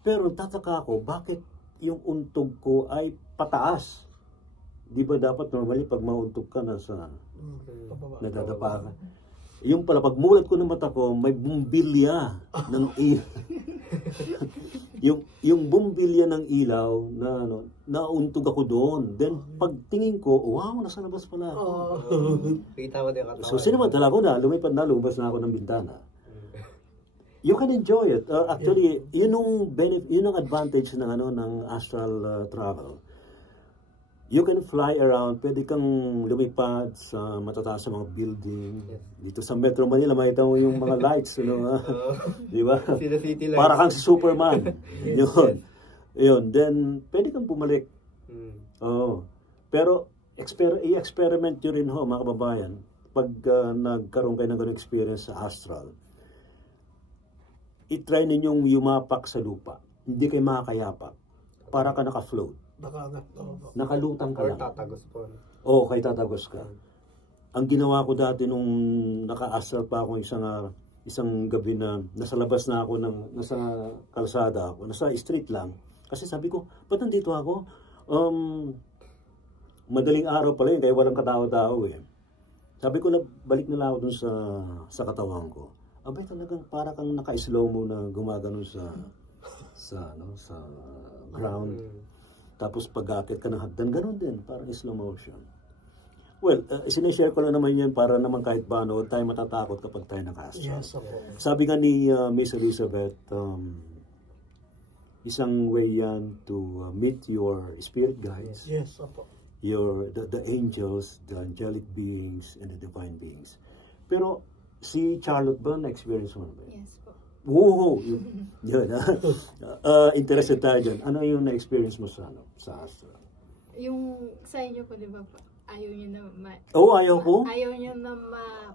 Pero tataka ako, bakit yung untog ko ay pataas? Di ba dapat normally pag mauntog ka nasa nadadapa ka? Yung pala, pagmulat ko ng mata ko, may bumbilya ng yung bumbilya ng ilaw na nauntog ako doon. Then pagtingin ko, wow, nasa labas pala ako. Kita mo din katawan. So sinamantala ko na, lumabas na ako ng bintana. You can enjoy it. Actually, yun ang advantage ng ng astral travel. You can fly around, pwede kang lumipad sa matataas sa mga building. Dito sa Metro Manila, makita mo yung mga lights, di ba? City lights. Para kang si Superman. Yun. Then, pwede kang bumalik. Pero, i-experiment nyo rin mga kababayan, pag nagkaroon kayo ng ganung experience sa astral, i-try ninyong yumapak sa lupa. Hindi kayo makakayapak. Para ka naka-float. Nakalutang ka lang. Or tatagos po. Oo, kay tatagos ka. Ang ginawa ko dati nung naka-astral pa ako isang gabi na nasa labas na ako, nasa kalsada ako, nasa street lang. Kasi sabi ko, ba't nandito ako? Madaling araw pala yun, kaya walang katao-tao eh. Sabi ko, balik na lang ako dun sa katawan ko. Abay talagang para kang naka-slow mo na gumagano sa ground. Tapos pag-akit ka ng hagdan, ganun din, parang slow motion. Well, sinishare ko lang naman yan para naman kahit ba, huwag tayo matatakot kapag tayo naka-astral. Yes, okay. Sabi nga ni Miss Elizabeth, isang way yan to meet your spirit guides. Yes, opo. The angels, the angelic beings, and the divine beings. Pero, si Charlotte ba, na-experience mo ba? Yes po. Woohoo! Yun. Interested tayo dyan. Ano yung na-experience mo sa astral? Yung sa inyo po, di ba, ayaw nyo na ayaw ko? Ayaw nyo na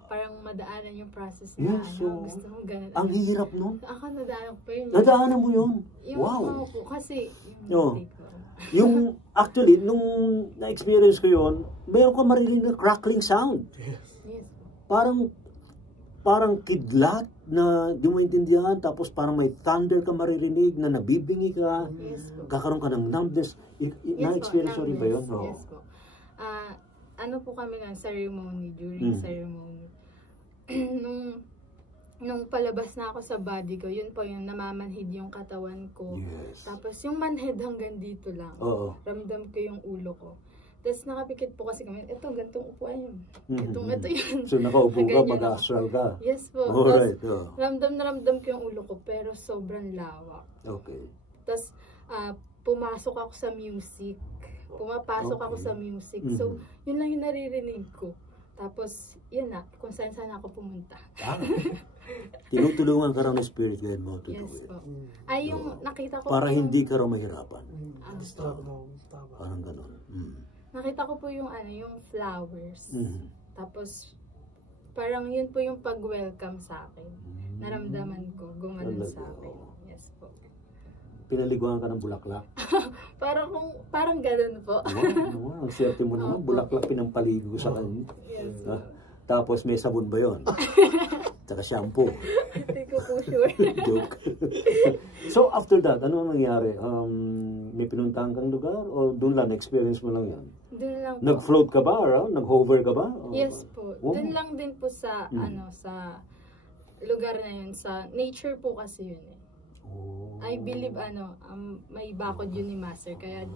parang madaanan yung process na gusto mo ganun. Ang hirap nun. Ako nadaanan ko pa yun. Nadaanan mo yun? Yung Wow! po, kasi yung actually, nung na-experience ko yun, mayroon ka marinig na crackling sound. Yes. Parang kidlat na di mo intindihan, tapos parang may thunder ka maririnig na nabibingi ka, kakaroon ka ng numbness. Na-experience mo rin ba yun? Yes po. Ano po kami ng ceremony, during ceremony. nung palabas na ako sa body ko, yun po yung namamanhid yung katawan ko. Yes. Tapos yung manhead hanggang dito lang. Ramdam ko yung ulo ko. Tapos nakapikit po kasi kami, ito, gantong upuan yun. Ito yun. So nakaupo ka, mag-astral ka? Yes po. Alright. Ramdam ko yung ulo ko, pero sobrang lawak. Okay. Tapos pumasok ako sa music. Pumapasok ako sa music. So, yun lang yung naririnig ko. Tapos, yun na, kung saan ako pumunta. Tinutulungan ka raw ng spirit guide mo to do Yes it. po. Ay, yung nakita ko Para yung, hindi ka raw mahirapan. Tama. Parang gano'n. nakita ko po yung yung flowers. Tapos, parang yun po yung pag-welcome sa akin. Naramdaman ko, gumanon sa akin. Yes po. Pinaliguan ka ng bulaklak? Parang ganun po. Ang swerte mo naman, bulaklak pinampaligo sa kanya. Yes. Tapos may sabon ba yun? Tsaka shampoo. Hindi ko po sure. Joke. So after that, ano ang nangyari? May pinuntahan kang lugar? O doon lang, experience mo lang yan? Doon lang po. Nag-float ka ba? Nag-hover ka ba? Yes po. Doon lang din po sa, sa lugar na yun. Sa nature po kasi yun eh. I believe may bakod yun ni Master. Kaya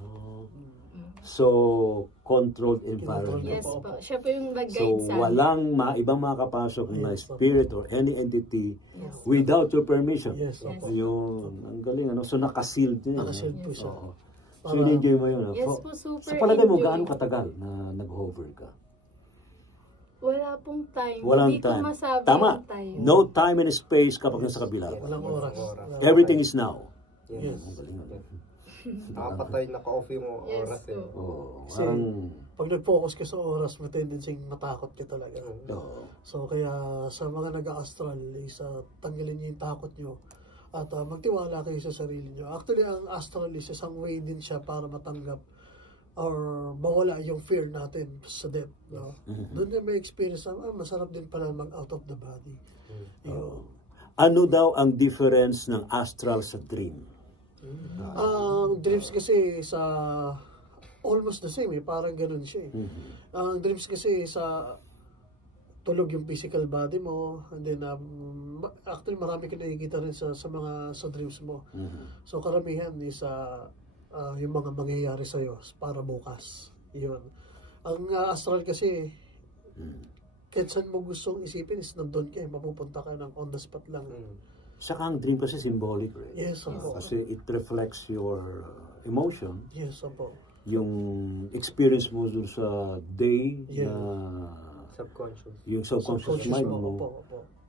so, controlled environment. yes po. Siya po yung nag-guide sa amin. Walang ibang makakapasok na spirit or any entity without your permission. Yes. Yun. Ang galing, So, nakasealed din. Nakasealed po siya. So, in-enjoy mo yun. Yes po, super Sa palagay mo, enjoy. gaano katagal na nag-hover ka? Wala pong time. Walang Hindi time. ko masabi Tama. yung time. No time and space kapag nasa kabila. Walang oras. Everything is now. Yes. Ang galing. Nakapatay, naka-off yung oras Yes eh. po. Kasi pag nag-focus ka sa oras, may tendency matakot ka talaga. So kaya sa mga nag-astral, tanggalin niyo yung takot niyo at magtiwala kayo sa sarili niyo. Actually, ang astral is isang way din siya para matanggap or mawala yung fear natin sa death. No? Doon din may experience na masarap din pala mag-out of the body. Ano daw ang difference ng astral sa dream? Ang dreams kasi sa almost the same parang ganun siya Ang dreams kasi sa tulog yung physical body mo, and then actually marami ka nakikita rin sa dreams mo. So karamihan is yung mga mangyayari sa'yo para bukas. Yun. Ang astral kasi, kahit saan mo gustong isipin is nandun ka, mapupunta ka ng on the spot lang. Saka ang dream kasi symbolic, right? Yes, opo. Kasi it reflects your emotion. Yes, opo. Yung experience mo dun sa day na Subconscious. yung subconscious mind mo. Opo.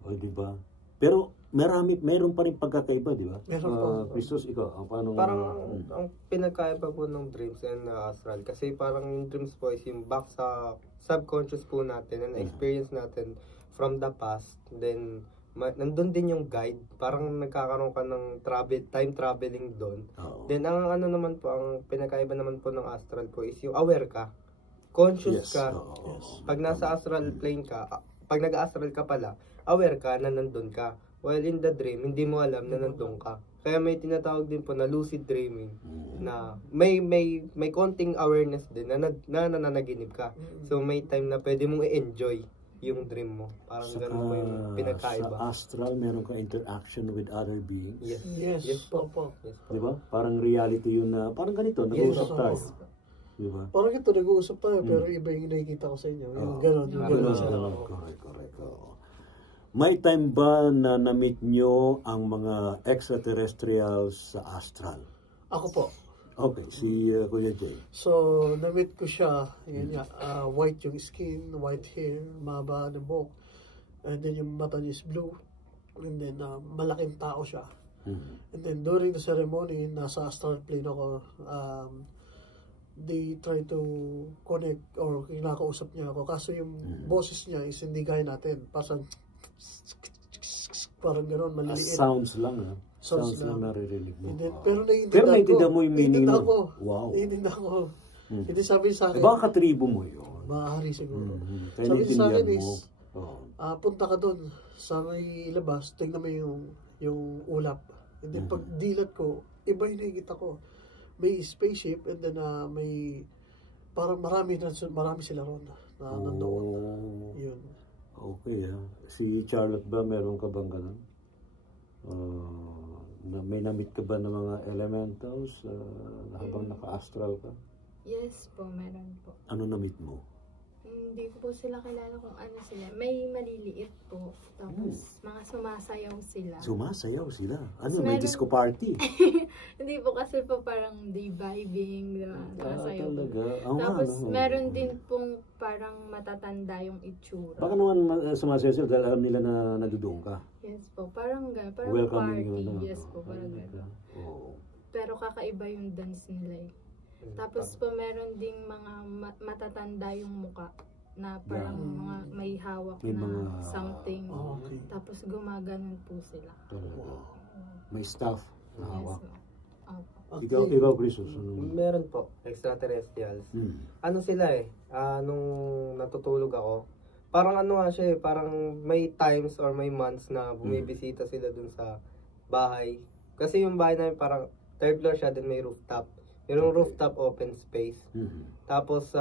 O, di ba? Pero meron pa rin pagkakaiba, di ba? Meron po. Christos, ikaw, paano? Parang ang pinagkaiba po ng dreams and astral, kasi parang yung dreams po is yung back sa subconscious po natin and experience natin from the past. Then nandun din yung guide, parang nagkakaroon ka ng time traveling doon. Then ang ano naman po, ang pinakaiba naman po ng astral po is yung aware ka, conscious ka. Pag nasa astral plane ka, pag nag-astral ka pala, aware ka na nandun ka, while in the dream hindi mo alam na nandun ka. Kaya may tinatawag din po na lucid dreaming, na may konting awareness din na nananaginip ka. So may time na pwede mong i-enjoy yung dream mo. Parang ganun po yung pinagkaiba. Sa astral, meron ka interaction with other beings. Yes po. Di ba? Parang reality yun na, parang ganito, nag-uusap tayo. Di ba? Parang ito, nag-uusap tayo, pero iba yung nakikita ko sa inyo. Yung gano'n. Correct. May time ba na na-meet nyo ang mga extraterrestrials sa astral? Ako po. Okay, si Kuya Jay. So, na-meet ko siya. Yun nga, white yung skin, white hair, mahaba na buhok. And then yung mata niya is blue. And then, malaking tao siya. And then, during the ceremony, nasa astral plane ako, they try to connect or kinakausap niya ako. Kaso yung boses niya is hindi gaya natin. Parang gano'n, maliliit. Sounds lang, ha? Sounds lang naririnig mo. Pero naiintindihan mo yung meaning mo. Wow. Naiintindihan ko. Hindi sabi sa akin. Baka katribo mo yun. Maaari siguro. Kaya sabi sa akin mo. is, punta ka doon sa may labas, tingnan mo yung ulap. And then pag dilat ko, iba yung nakikita ko. May spaceship and then may parang marami sila ron na nandoon. Yun. Okay, ha? Si Charlotte ba, meron ka bang ganun? May na-meet ka ba ng mga elementals habang naka-astral ka? Yes po, meron po. Ano na-meet mo? Hindi ko po sila kilala kung ano sila. May maliliit po. Tapos, mga sumasayaw sila. Sumasayaw sila? Ano, So, may disco party? Hindi po kasi po parang day vibing. Sumasayaw po. Talaga? Tapos, meron din pong parang matatanda yung itsura. Baka naman sumasayaw sila dahil alam nila na nadudoon ka. Yes po, parang gano'n. Parang Welcoming party. yun, Yes po, parang gano'n. Oh. Pero kakaiba yung dance nila eh. Tapos po meron ding mga matatanda yung muka na parang mga may hawak May na mga something. Okay. Tapos gumaganon po sila. May staff na hawak. Yes, po. Ikaw, Christos. Meron po, extraterrestrials. Ano sila nung natutulog ako, parang ano nga siya parang may times or may months na bumibisita sila dun sa bahay. Kasi yung bahay namin parang third floor siya, then may rooftop. Yung rooftop open space. Tapos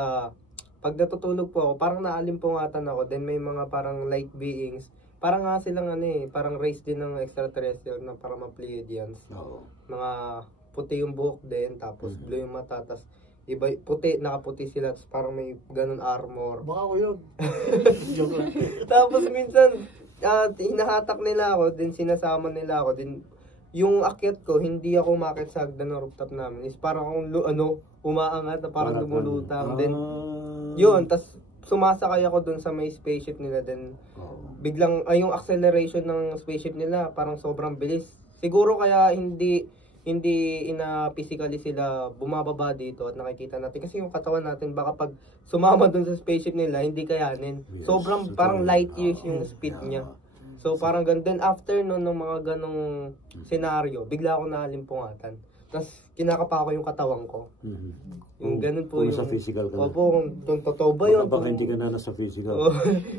pag natutulog po ako, parang naalimpungatan ako. Then may mga parang light beings. Parang nga silang parang race din ng extraterrestrial na parang mga Pleiadians. Mga puti yung buhok din, tapos blue yung mata, tapos iba puti, nakaputi sila, tapos parang may ganun armor. Baka ako yun. Joke lang. Tapos minsan, hinahatak nila ako, din sinasama nila ako, din yung akyat ko, hindi ako umakyat sa hagdan ng rooftop namin. Is parang akong umaangat na parang lumulutang. Then, yun, tas sumasakay ako dun sa may spaceship nila. Then, biglang, yung acceleration ng spaceship nila, parang sobrang bilis. Siguro kaya hindi physically sila bumababa dito at nakikita natin. Kasi yung katawan natin, baka pag sumama dun sa spaceship nila, hindi kayanin. Sobrang, parang light years yung speed niya. So parang ganun. Then after ng mga ganong senaryo, bigla ako naalimpungatan. Tapos kinakapa ko yung katawan ko. Yung ganun po yung... Kung sa physical ka na. Opo, kung totoo ba yun. Baka hindi ka na nasa physical.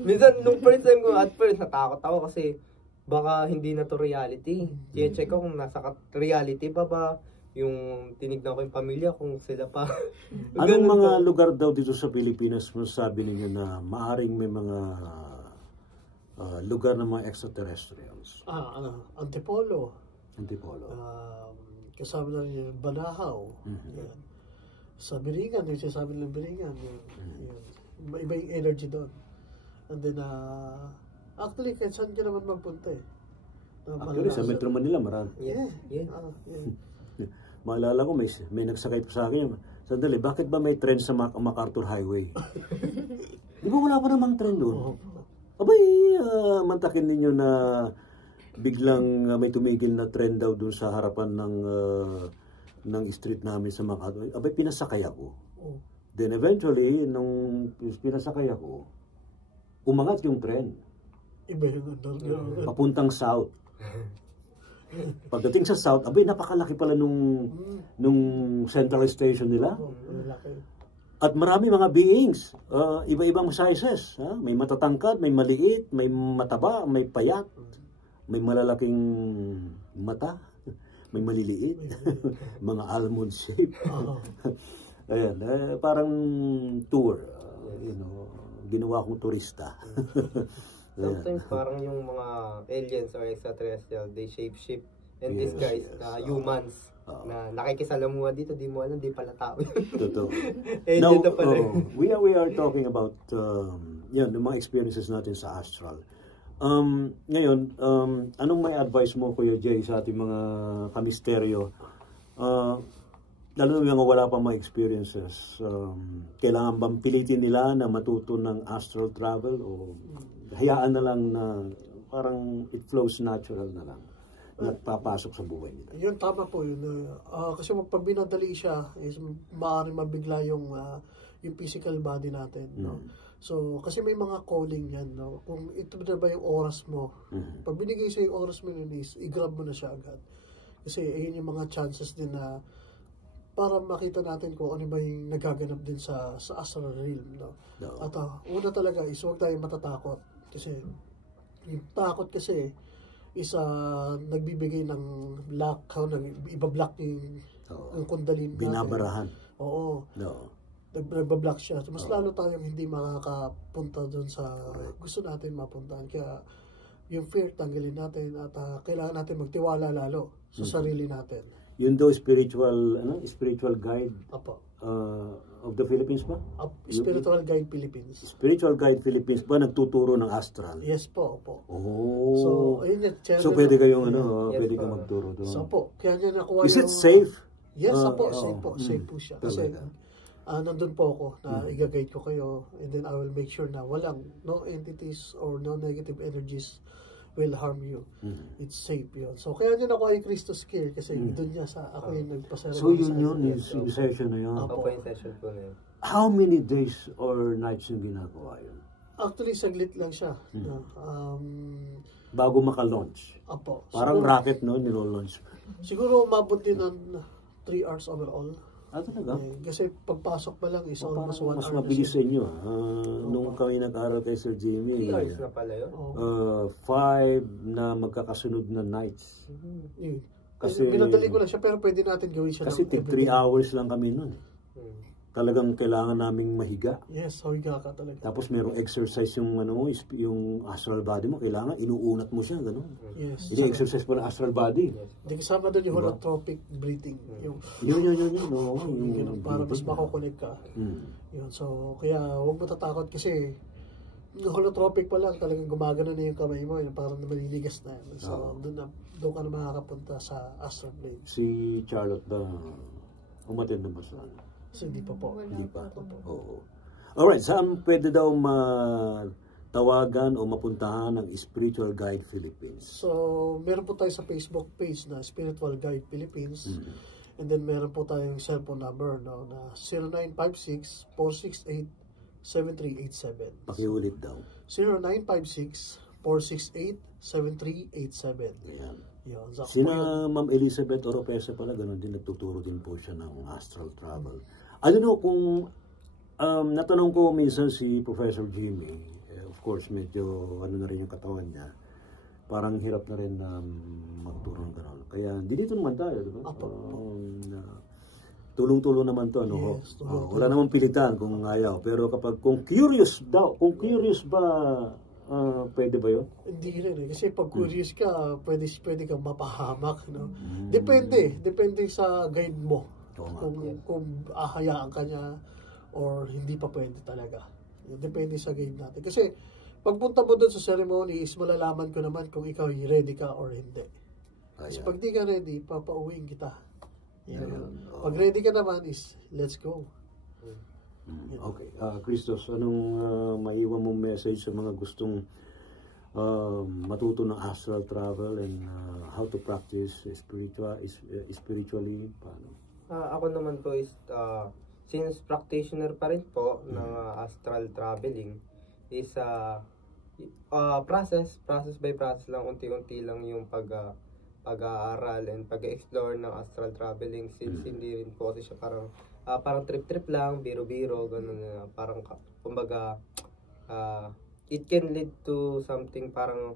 Minsan, nung first time ko, at first, natakot ako kasi baka hindi na to reality. I-check ko kung nasa reality ba yung tinignan ko yung pamilya, kung sila pa. Anong mga lugar daw dito sa Pilipinas masasabi ninyo na maaring may mga lugar ng mga extraterrestrials? Antipolo. Antipolo. Kasama na rin yung Banahaw. Yan. Sa Biringan, yung sinasabi ng Biringan. Yan. Iba yung energy doon. And then, actually, kahit saan ka naman magpunta eh. Actually, sa Metro Manila, marami. Yeah. Maalala ko, may nagsakay pa sa akin. Sandali, bakit ba may trend sa MacArthur Highway? Di ba wala pa namang trend doon? Abay, mantakin ninyo na biglang may tumigil na trend daw doon sa harapan ng street namin sa MacArthur. Abay, pinasakay ako. Then eventually, nung pinasakay ako, umangat yung trend. Iba yung papuntang south. Pagdating sa south, abay, napakalaki pala nung central station nila. At marami mga beings, iba-ibang sizes. May matatangkad, may maliit, may mataba, may payat, may malalaking mata, may maliliit, mga almond shape. Ayan, parang tour, ginawa kong turista. Sometimes parang yung mga aliens or extraterrestrial, they shape-shift and disguise humans na nakikisalamuha dito, di mo alam, di pala tao. Totoo. Now, we are talking about yung mga experiences natin sa astral. Ngayon, anong may advice mo, Kuya Jay, sa ating mga kamisteryo? Lalo na mga wala pa mga experiences, kailangan bang pilitin nila na matuto ng astral travel o hayaan na lang na parang it flows natural na lang na papasok sa buhay nila? Yun, tama po yun. Kasi pag binadali siya, is maaaring mabigla yung physical body natin. No? So, kasi may mga calling yan. No? Kung ito na ba yung oras mo, pag binigay sa yung oras mo yun is, i-grab mo na siya agad. Kasi ayun yung mga chances din na para makita natin kung ano ba yung nagaganap din sa astral realm. No? At una talaga is huwag tayong matatakot. Kasi yung takot kasi is nagbibigay ng block, iba-block yung kundalin natin. Binabarahan. Oo. Nagbablock siya. So, mas lalo tayong hindi makakapunta doon sa gusto natin mapuntahan. Kaya yung fear, tanggalin natin at kailangan natin magtiwala lalo sa sarili natin. Yun daw spiritual guide of the Philippines ba? Spiritual Guide Philippines. Spiritual Guide Philippines ba nagtuturo ng astral? Yes po. Oh. So, ayun yun. So, pwede kayong pwede kang magturo doon. So po, kaya niya nakuha Is it safe? Yes, safe po. Safe po siya. Kasi nandun po ako na i-guide ko kayo and then I will make sure na no entities or no negative energies will harm you. It's safe yun. So, kaya niya nakuha yung Christos Care kasi doon niya ako yung nagpasara. So, yun yung session na yun? Ako yung session po na yun. How many days or nights yung ginagawa yun? Actually, saglit lang siya. Bago maka-launch? Apo. Parang rocket, no? Nilo-launch. Siguro umabot din ng 3 hours overall. Talaga? Kasi pagpasok pa lang is almost 1 hour. Mas mabilis sa inyo. Nung kami nag-aral kay Sir Jimmy, 3 hours na pala yun? 5 na magkakasunod na nights. Kasi binadali ko lang siya pero pwede natin gawin siya. Kasi 3 hours lang kami nun. Talagang kailangan naming mahiga. Yes, higa ka talaga. Tapos merong exercise yung yung astral body mo, kailangan inuunat mo siya, gano'n. Yes. Hindi exercise pa ng astral body. Hindi kasama doon yung holotropic breathing. Yun. Para mas makakonect ka. Yun. So, kaya huwag mo tatakot kasi yung holotropic pa lang, talagang gumagana na yung kamay mo, parang maliligas na. So, doon ka na makakapunta sa astral plane. Si Charlotte ba, umattend na ba sa So, hindi pa po. Hindi pa. Oo. Alright, saan pwede daw matawagan o mapuntahan ng Spiritual Guide Philippines? So, meron po tayo sa Facebook page na Spiritual Guide Philippines. And then, meron po tayong cellphone number na 0956-468-7387. Pakiulit daw. 0956-468-7387. Ayan. Yun. Sina Ma'am Elizabeth Oropesa pala, ganun din, nagtuturo din po siya ng astral travel. I don't know kung natanong ko minsan si Professor Jimmy, of course medyo na rin yung katawan niya, parang hirap na rin magturo ng gano'n. Kaya dito naman tayo, di ba? Tulong-tulong naman to, ano? Yes, wala namang pilitan kung ayaw. Pero kung curious ba Pwede ba yun? Hindi rin eh. Kasi pag curious ka, pwede kang mapahamak. No? Depende sa guide mo. Kung ahayaan ka niya or hindi pa pwede talaga. Depende sa guide natin. Kasi pagpunta mo doon sa ceremony is malalaman ko naman kung ikaw ready ka or hindi. Kasi pag di ka ready, papauwiin kita. Pag ready ka naman is, let's go. Okay. Christos, anong maiwan mong message sa mga gustong matuto ng astral travel and how to practice spiritually? Paano? Ako naman po is, since practitioner pa rin po ng astral traveling, is process by process lang, unti-unti lang yung pag-aaral and pag-explore ng astral traveling, since hindi rin po kasi siya parang trip-trip lang, biro-biro, ganun na. Parang, kumbaga, it can lead to something parang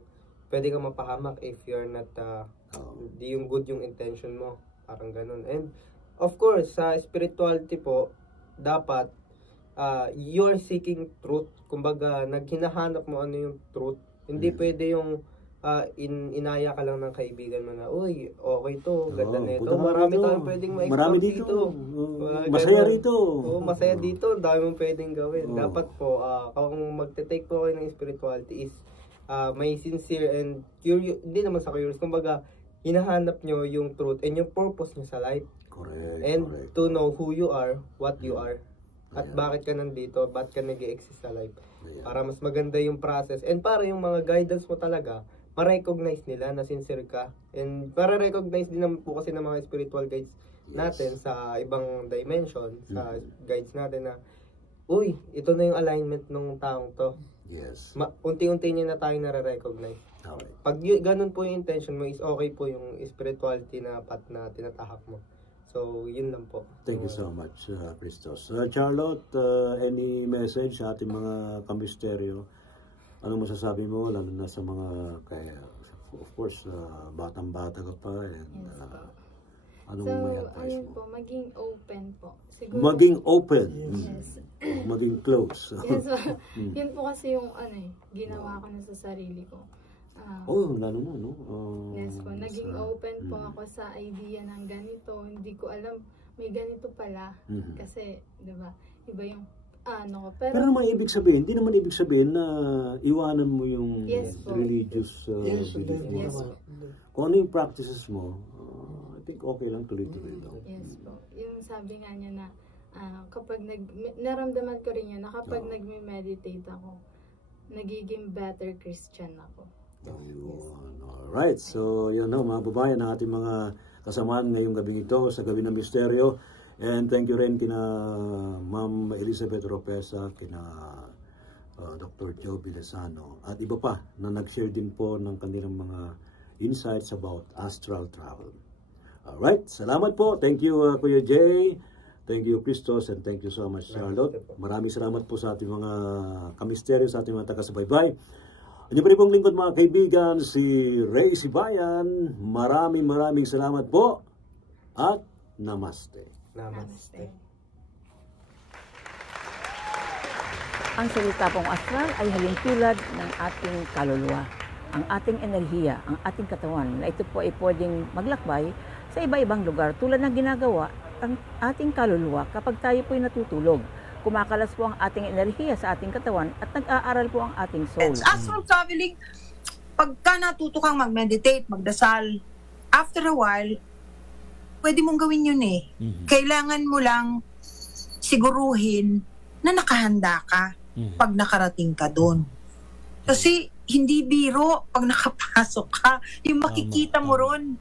pwede kang mapahamak if you're not, di yung good yung intention mo. Parang ganun. And, of course, sa spirituality po, dapat, you're seeking truth. Kumbaga, naghinahanap mo ano yung truth. Hindi pwede yung inaya ka lang ng kaibigan mo na, uy, okay to, ganda nito. Marami tayong pwedeng ma-explore dito. Masaya rito. Oo, masaya dito. Dami mong pwedeng gawin. Dapat po, kung magte-take po kayo ng spirituality is may sincere and curious, hindi naman sa curious, kumbaga, hinahanap nyo yung truth and yung purpose nyo sa life. Correct. And to know who you are, what you are, at bakit ka nandito, bakit ka nag-i-exist sa life. Para mas maganda yung process and para yung mga guidance mo talaga, ma-recognize nila na sincere ka. And para recognize din naman po kasi ng mga spiritual guides natin sa ibang dimension, sa guides natin na, uy, ito na yung alignment ng taong to. Yes. Unti-unti niya na tayo nare-recognize. Okay. Pag ganun po yung intention mo, is okay po yung spirituality na path na tinatahak mo. So, yun lang po. Thank you so much, Christos. Charlotte, any message sa ating mga kamisteryo? Ano masasabi mo, lalo na sa mga, of course, batang-bata ka pa, and anong may advice ayun mo? po, maging open po. Siguro, Maging open. Yes. Maging close. Yes, yun po kasi yung ginawa ko na sa sarili ko. Lalo mo, no? Yes po, naging open po ako sa idea ng ganito. Hindi ko alam, may ganito pala. Kasi, di ba, iba yung ko. Pero naman hindi naman ibig sabihin na iwanan mo yung religious belief mo. Yes po. Kung ano yung practices mo, I think okay lang, tuloy-tuloy lang. Yes po. Yung sabi nga niya na kapag naramdaman ko rin yun na kapag nagme-meditate ako, nagiging better Christian ako. Alright, so yun na mga babayan ng ating mga kasamaan ngayong gabing ito sa Gabi ng Misteryo. And thank you rin kina Ma'am Elizabeth Ropesa, kina Dr. Joe Villasano, at iba pa na nag-share din po ng kanilang mga insights about astral travel. Alright, salamat po. Thank you, Kuya Jay. Thank you, Christos, and thank you so much, Charlotte. Maraming salamat po sa ating mga kamisteryo, sa ating mga taga-subaybay. Hindi pa rin pong lingkod mga kaibigan, si Ray Sibayan. Maraming salamat po at namaste. Namaste. Ang salita pong astral ay halintulad ng ating kaluluwa, ang ating enerhiya, ang ating katawan, na ito po ay pwedeng maglakbay sa iba-ibang lugar tulad ng ginagawa ang ating kaluluwa kapag tayo po ay natutulog. Kumakalas po ang ating enerhiya sa ating katawan at nag-aaral po ang ating soul. Astral traveling, pagka natuto kang mag-meditate, magdasal, after a while, pwede mong gawin yun eh. Kailangan mo lang siguruhin na nakahanda ka pag nakarating ka doon. Kasi hindi biro pag nakapasok ka. Yung makikita mo ron,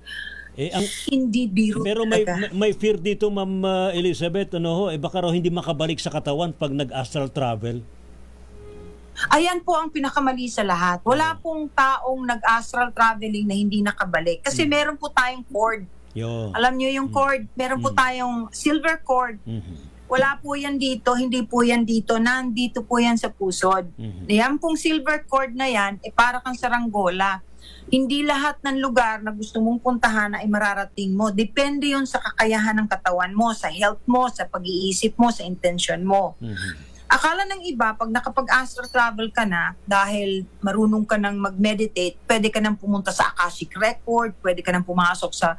hindi biro. Pero may fear dito, Ma'am Elizabeth, baka raw hindi makabalik sa katawan pag nag-astral travel. Ayan po ang pinakamali sa lahat. Wala pong taong nag-astral traveling na hindi nakabalik. Kasi meron po tayong cord. Alam nyo yung cord, meron po tayong silver cord. Wala po yan dito, hindi po yan dito, nandito po yan sa pusod. Yan pong silver cord na yan, para kang saranggola. Hindi lahat ng lugar na gusto mong puntahan ay mararating mo. Depende yun sa kakayahan ng katawan mo, sa health mo, sa pag-iisip mo, sa intention mo. Akala ng iba, pag nakapag-astral travel ka na, dahil marunong ka nang mag-meditate, pwede ka nang pumunta sa Akashic Record, pwede ka nang pumasok sa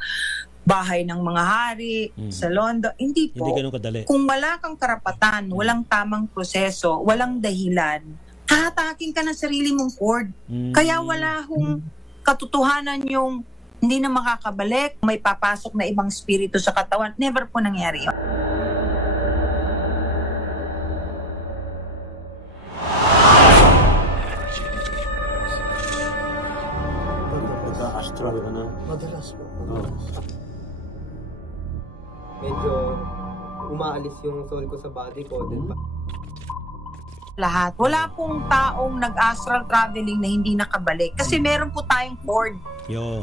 bahay ng mga hari, sa London. Hindi po. Hindi ganun kadali. Kung wala kang karapatan, walang tamang proseso, walang dahilan, hahatakin ka ng sarili mong cord. Kaya wala hong katotohanan yung hindi na makakabalik, may papasok na ibang spirito sa katawan. Never po nangyari yun. Astral ka na. Madalas po. Madalas. Medyo umaalis yung soul ko sa body ko. Then, Lahat. Wala pong taong nag-astral traveling na hindi nakabalik. Kasi meron po tayong cord. Yo.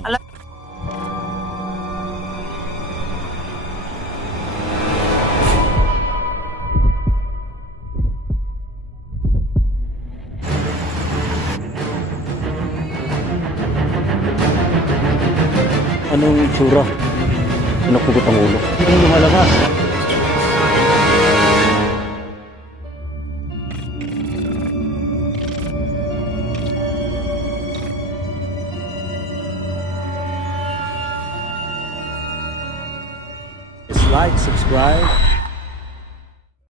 Anong tsura? Pinapugot ang ulo. Hindi lumalabas. Like, subscribe,